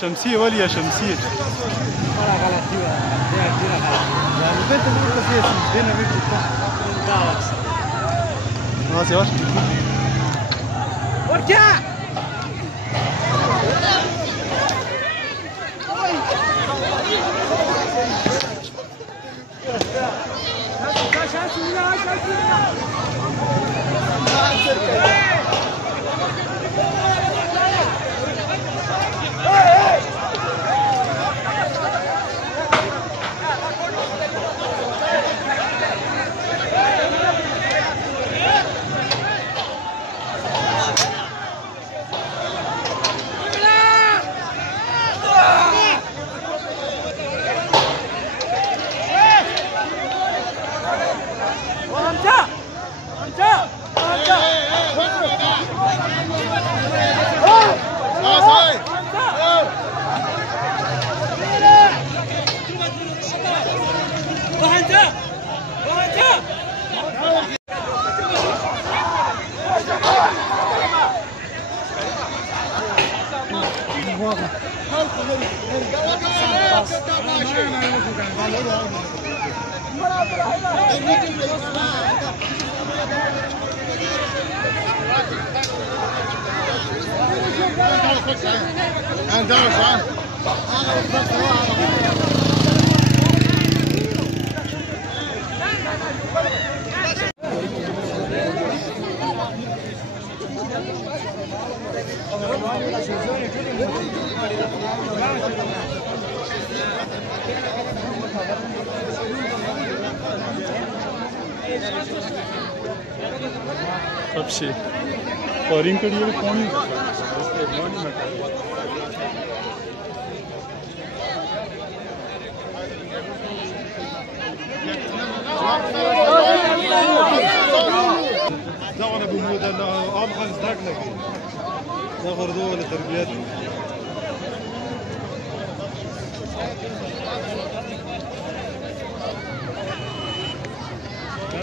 شمسية ولي يا شمسية ولا غلط دي غلط يعني البنت اللي قلت فيها سجدنا بيجي بتاعها خلاص يا باشا ارجع सब से कॉरिंग करिए कौन دعونا بمود انه عم خلص لك ده غردوه لتربيات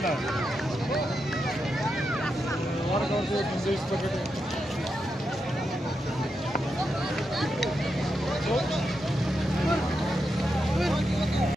لا ورقه زي استفدت